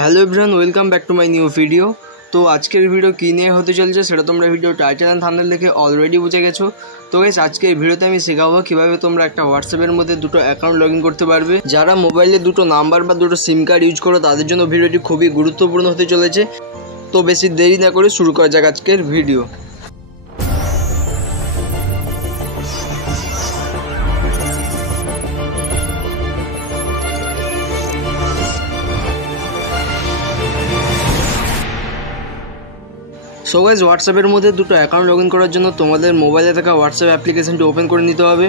Hello everyone, welcome back to my new video. তো আজকের video কী নিয়ে হতে চলছে সেটা তোমরা ভিডিও টাইটেল অ্যান্ড থাম্বনেল দেখে অলরেডি বুঝে গেছো। তো গাইস, আজকের ভিডিওতে আমি শেখাবো কীভাবে তোমরা একটা হোয়াটসঅ্যাপের মধ্যে দুটো অ্যাকাউন্ট লগ ইন করতে পারবে। যারা মোবাইলে দুটো নাম্বার বা দুটো সিম কার্ড ইউজ করো তাদের জন্য ভিডিওটি খুবই গুরুত্বপূর্ণ হতে চলেছে। তো বেশি দেরি না করে শুরু করা যাক আজকের ভিডিও। সো গাইস, হোয়াটসঅ্যাপের মধ্যে দুটো অ্যাকাউন্ট লগ ইন করার জন্য তোমাদের মোবাইলে থাকা হোয়াটসঅ্যাপ অ্যাপ্লিকেশনটি ওপেন করে নিতে হবে।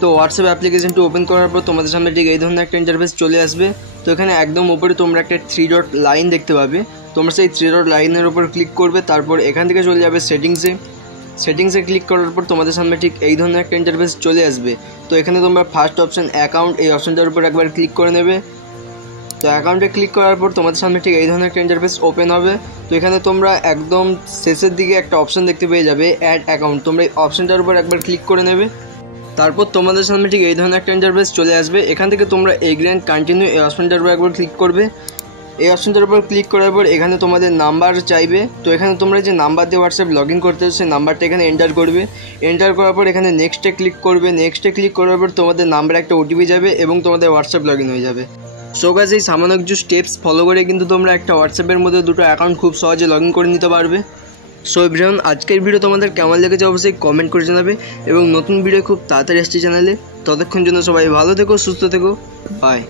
তো হোয়াটসঅ্যাপ অ্যাপ্লিকেশনটি ওপেন করার পর তোমাদের সামনে ঠিক এই ধরনের একটা ইন্টারফেস চলে আসবে। তো এখানে একদম উপরে তোমরা একটা 3 ডট লাইন দেখতে পাবে। তোমরা সেই 3 ডট লাইনের উপর ক্লিক করবে, তারপর এখান থেকে চলে যাবে সেটিংসে ক্লিক করার পর তোমাদের সামনে ঠিক এই ধরনের একটা ইন্টারফেস চলে আসবে। তো এখানে তোমরা ফার্স্ট অপশন অ্যাকাউন্ট, এই অপশনটার উপর একবার ক্লিক করে নেবে। তো অ্যাকাউন্টে ক্লিক করার পর তোমাদের সামনে ঠিক এই ধরনের একটা ইন্টারফেস ওপেন হবে। তো এখানে তোমরা একদম শেষের দিকে একটা অপশন দেখতে পেয়ে যাবে অ্যাড অ্যাকাউন্ট। তোমরা এই অপশনটার উপর একবার ক্লিক করে নেবে। তারপর তোমাদের সামনে ঠিক এই ধরনের একটা ইন্টারফেস চলে আসবে। এখান থেকে তোমরা এগ্রি অ্যান্ড কন্টিনিউ এই অপশনটার উপর একবার ক্লিক করবে। এই অপশনটার উপর ক্লিক করার পর এখানে তোমাদের নাম্বার চাইবে। তো এখানে তোমরা যে নাম্বার দিয়ে হোয়াটসঅ্যাপ লগ ইন করতে সেই নাম্বারটা এখানে এন্টার করবে। এন্টার করার পর এখানে নেক্সটে ক্লিক করবে। নেক্সটে ক্লিক করার পর তোমাদের নাম্বারে একটা ওটিপি যাবে এবং তোমাদের হোয়াটসঅ্যাপ লগ ইন হয়ে যাবে। সো গাইস, এই সামান্য কিছু স্টেপস ফলো করে কিন্তু তোমরা একটা হোয়াটসঅ্যাপের মধ্যে দুটো অ্যাকাউন্ট খুব সহজে লগ ইন করে নিতে পারবে। সো এভরিওয়ান, আজকের ভিডিও তোমাদের কেমন লেগেছে অবশ্যই কমেন্ট করে জানাবে এবং নতুন ভিডিও খুব তাড়াতাড়ি আসছে চ্যানেলে। ততক্ষণ জন্য সবাই ভালো থেকো, সুস্থ থেকো, বাই।